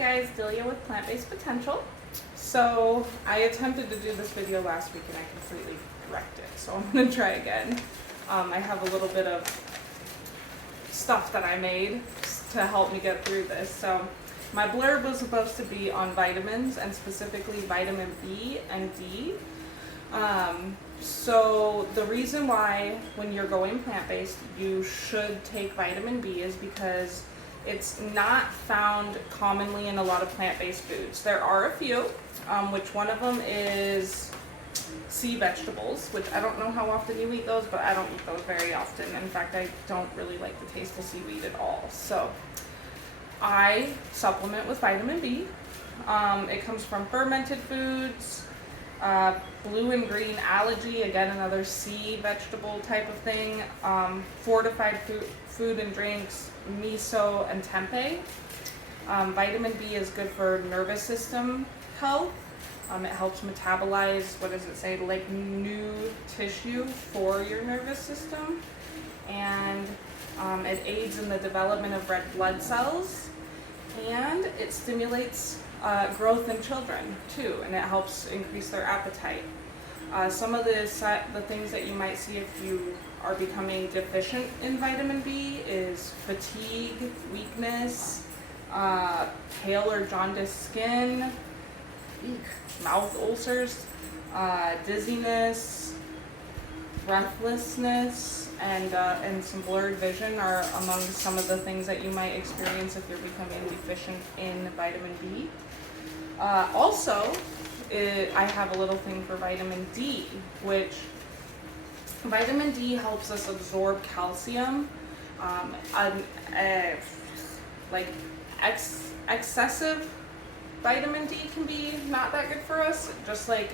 guys, Delia with Plant-Based Potential. So I attempted to do this video last week and I completely wrecked it, so I'm going to try again. I have a little bit of stuff that I made to help me get through this. So my blurb was supposed to be on vitamins, and specifically vitamin B and D. So the reason why when you're going plant-based you should take vitamin B is because it's not found commonly in a lot of plant-based foods. There are a few, which one of them is sea vegetables, which I don't know how often you eat those, but I don't eat those very often. In fact, I don't really like the taste of seaweed at all. So I supplement with vitamin B. It comes from fermented foods, blue and green algae, again another sea vegetable type of thing, fortified food and drinks, miso and tempeh. Vitamin B is good for nervous system health. It helps metabolize, what does it say, like new tissue for your nervous system, and it aids in the development of red blood cells, and it stimulates growth in children too, and it helps increase their appetite. Some of the things that you might see if you are becoming deficient in vitamin B is fatigue, weakness, pale or jaundiced skin, mouth ulcers, dizziness, breathlessness, and some blurred vision are among some of the things that you might experience if you're becoming deficient in vitamin B. Also, I have a little thing for vitamin D, which vitamin D helps us absorb calcium. Excessive vitamin D can be not that good for us, just like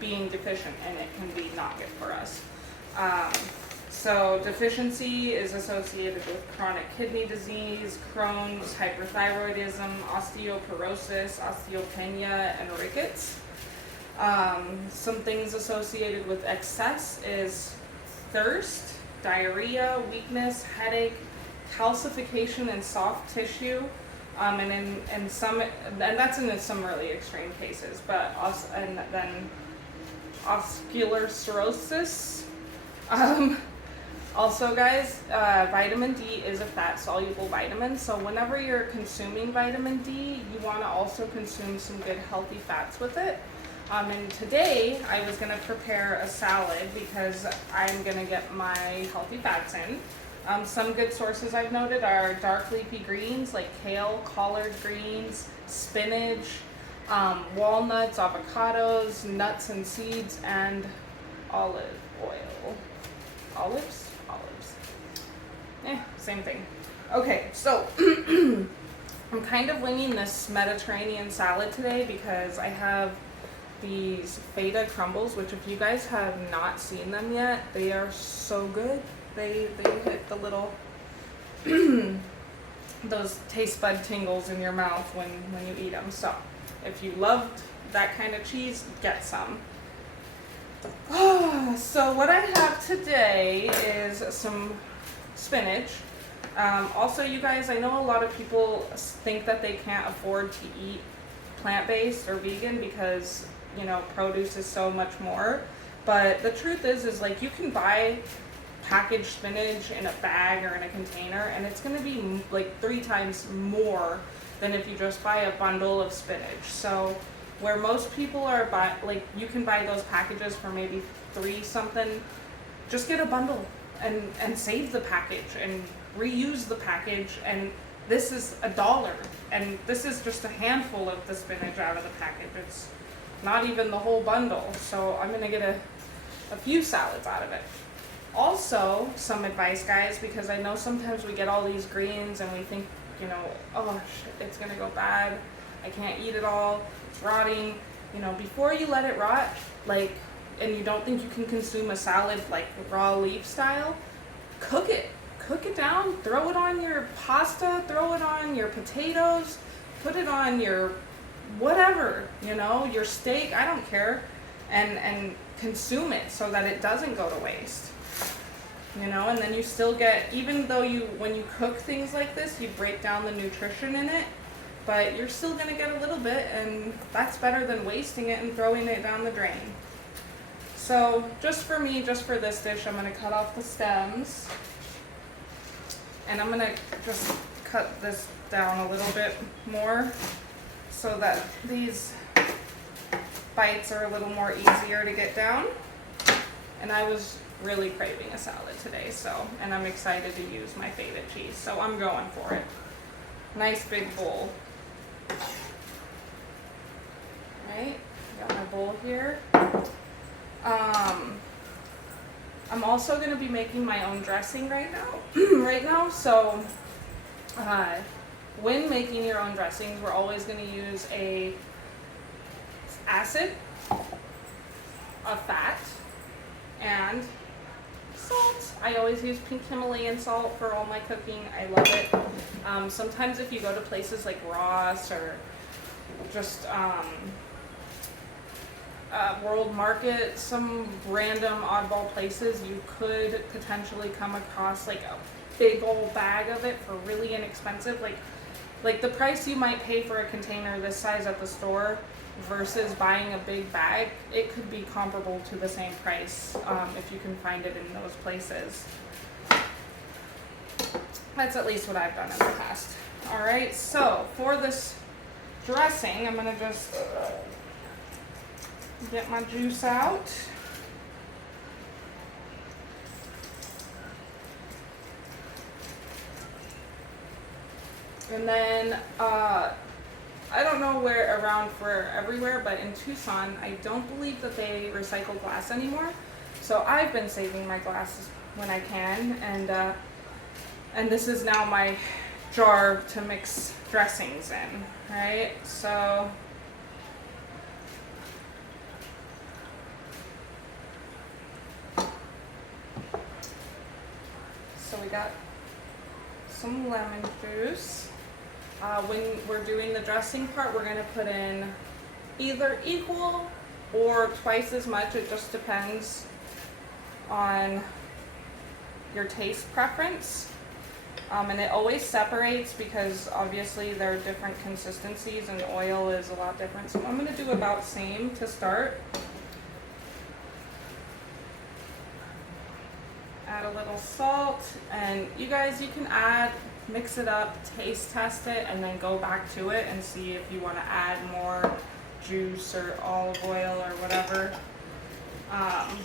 being deficient in it can be not good for us. So deficiency is associated with chronic kidney disease, Crohn's, hyperthyroidism, osteoporosis, osteopenia, and rickets. Some things associated with excess is thirst, diarrhea, weakness, headache, calcification in soft tissue, and that's in some really extreme cases, but also, and then oscular cirrhosis. Also, guys, vitamin D is a fat-soluble vitamin, so whenever you're consuming vitamin D, you want to also consume some good healthy fats with it. And today, I was going to prepare a salad because I'm going to get my healthy fats in. Some good sources I've noted are dark leafy greens like kale, collard greens, spinach, walnuts, avocados, nuts and seeds, and olive oil. Olives? Same thing. Okay, so I'm kind of winging this Mediterranean salad today because I have these feta crumbles, which if you guys have not seen them yet, they are so good. They hit the little those taste bud tingles in your mouth when you eat them. So if you loved that kind of cheese, get some. So what I have today is some spinach. Also, you guys, I know a lot of people think that they can't afford to eat plant-based or vegan because, you know, produce is so much more. But the truth is like you can buy packaged spinach in a bag or in a container, and it's going to be like 3 times more than if you just buy a bundle of spinach. So where most people are you can buy those packages for maybe 3 something, just get a bundle and save the package and reuse the package, and this is $1, and this is just a handful of the spinach out of the package. It's not even the whole bundle, so I'm gonna get a few salads out of it. Also, some advice, guys, because I know sometimes we get all these greens and we think, you know, oh shit, it's gonna go bad, I can't eat it all, it's rotting. You know, before you let it rot, and you don't think you can consume a salad like raw leaf style, cook it down, throw it on your pasta, throw it on your potatoes, put it on your whatever, you know, your steak, I don't care, and consume it so that it doesn't go to waste. You know, and then you still get, even though when you cook things like this, you break down the nutrition in it, but you're still gonna get a little bit, and that's better than wasting it and throwing it down the drain. So just for me, just for this dish, I'm gonna cut off the stems, and I'm gonna just cut this down a little bit more so that these bites are a little more easier to get down. And I was really craving a salad today, and I'm excited to use my feta cheese, so I'm going for it. Nice big bowl. Right, got my bowl here. I'm also going to be making my own dressing right now. So when making your own dressings, we're always going to use a acid, a fat, and salt. I always use pink Himalayan salt for all my cooking. I love it. Sometimes if you go to places like Ross or just World Market, some random oddball places, you could potentially come across like a big old bag of it for really inexpensive. Like the price you might pay for a container this size at the store versus buying a big bag, it could be comparable to the same price if you can find it in those places. That's at least what I've done in the past. All right, so for this dressing, I'm gonna just get my juice out. And then, I don't know where around for everywhere, but in Tucson, I don't believe that they recycle glass anymore. So I've been saving my glasses when I can, and this is now my jar to mix dressings in, right? So we got some lemon juice. When we're doing the dressing part, we're going to put in either equal or twice as much. It just depends on your taste preference. And it always separates because obviously there are different consistencies and oil is a lot different. So I'm going to do about same to start. Add a little salt, and you guys, you can mix it up, taste test it, and then go back to it and see if you want to add more juice or olive oil or whatever.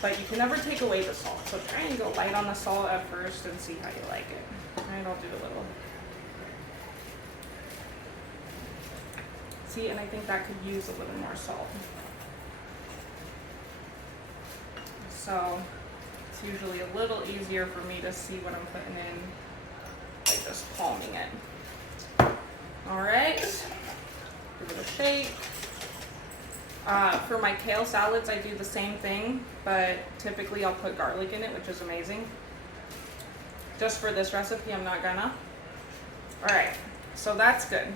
But you can never take away the salt, so try and go light on the salt at first and see how you like it. Alright, I'll do a little. See, and I think that could use a little more salt. So it's usually a little easier for me to see what I'm putting in by just palming it. Alright, give it a shake. For my kale salads, I do the same thing, but typically I'll put garlic in it, which is amazing. Just for this recipe, I'm not gonna. Alright, so that's good.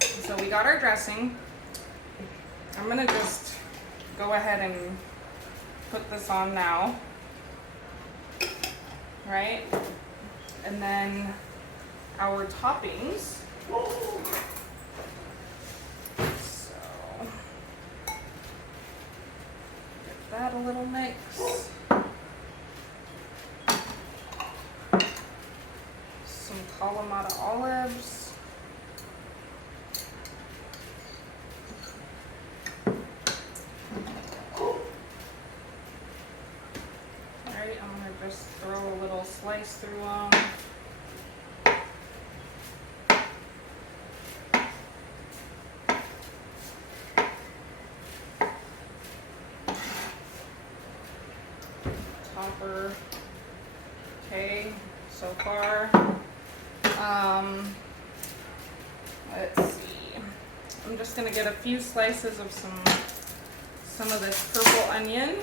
So we got our dressing. I'm gonna just go ahead and put this on now. Right? And then our toppings. So get that a little mix. Some Kalamata olives. Alright, I'm going to just throw a little slice through them. Topper. Okay, so far. Let's see. I'm just gonna get a few slices of some of this purple onion.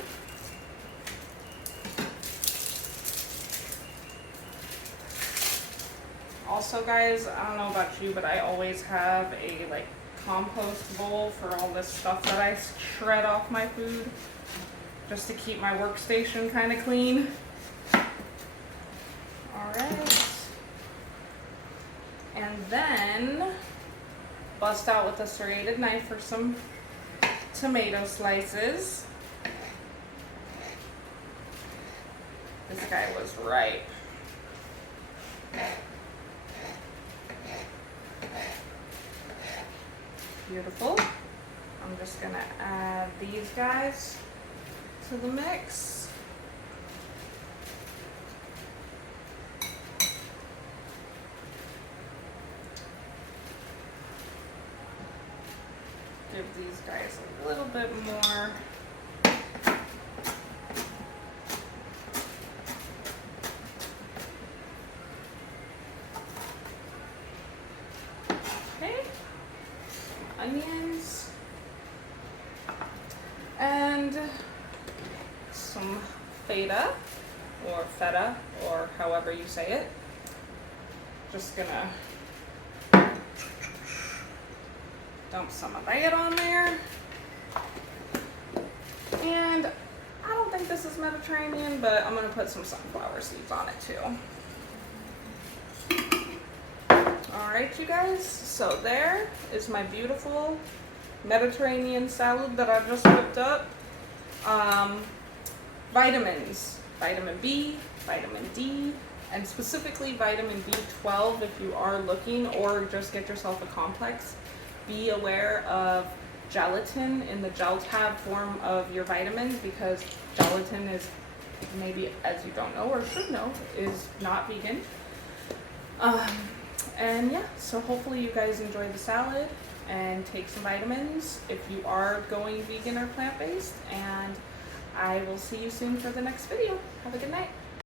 Also, guys, I don't know about you, but I always have a compost bowl for all this stuff that I shred off my food, just to keep my workstation kind of clean. All right. And then bust out with a serrated knife for some tomato slices. This guy was ripe. Beautiful. I'm just gonna add these guys to the mix. Give these guys a little bit more. Okay, onions and some feta or however you say it. Just gonna dump some of that on there. And I don't think this is Mediterranean, but I'm gonna put some sunflower seeds on it too. All right, you guys, so there is my beautiful Mediterranean salad that I just whipped up. Vitamins, vitamin B, vitamin D, and specifically vitamin B12 if you are looking, or just get yourself a complex. Be aware of gelatin in the gel tab form of your vitamins, because gelatin is, maybe as you don't know or should know, is not vegan. And yeah, so hopefully you guys enjoy the salad and take some vitamins if you are going vegan or plant-based, and I will see you soon for the next video. Have a good night.